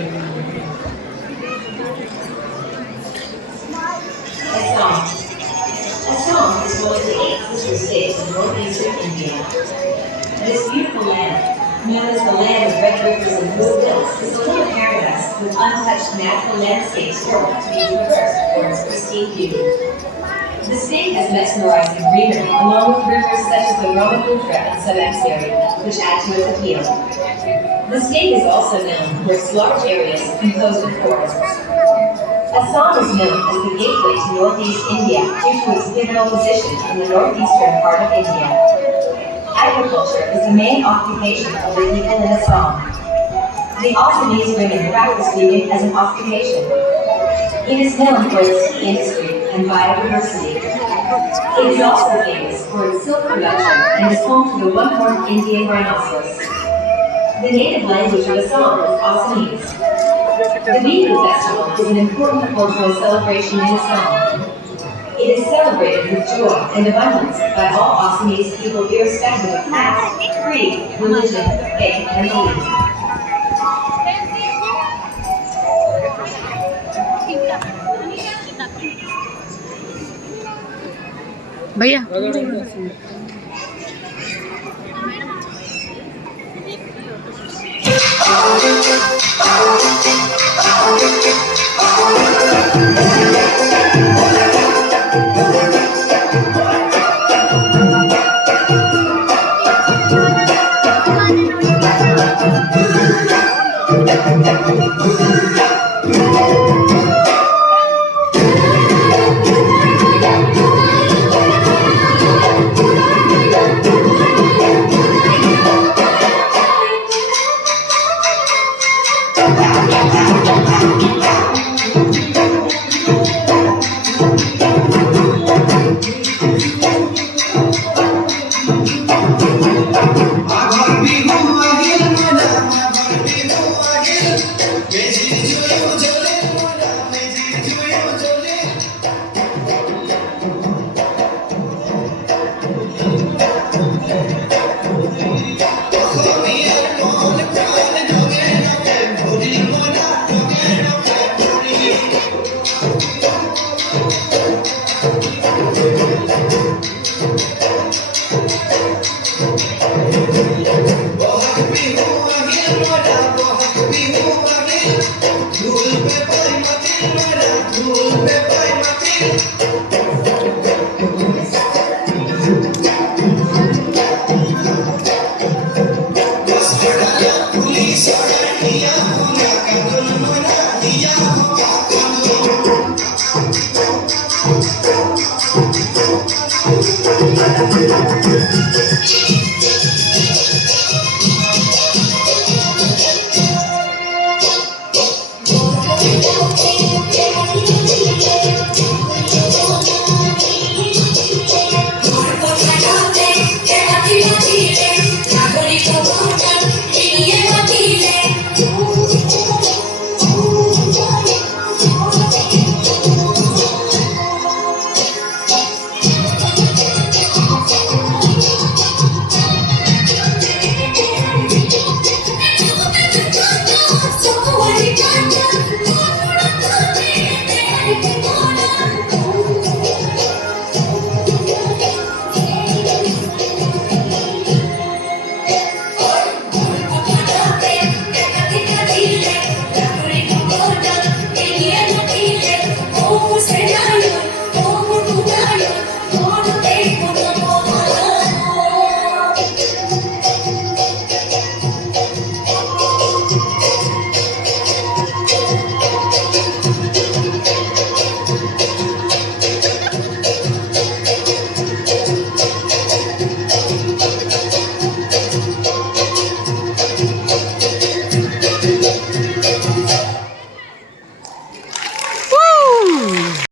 Assam. Assam is one of the eight sister states of northeastern India. This beautiful land, known as the land of red rivers and blue hills, is a little paradise with untouched natural landscapes built to be traversed for its pristine beauty. The state has mesmerizing greenery along with rivers such as the Brahmaputra and Samakeri, which add to its appeal. The state is also known for its large areas composed of forests. Assam is known as the gateway to northeast India due to its pivotal position in the northeastern part of India. Agriculture is the main occupation of the people in Assam. The Assamese women practice weaving as an occupation. It is known for its tea industry and biodiversity. It is also famous for its silk production and is home to the one-horned Indian rhinoceros. The native language of Assam is Assamese. The Bihu festival is an important cultural celebration in Assam. It is celebrated with joy and abundance by all Assamese people irrespective of caste, creed, religion, faith, and belief. भैया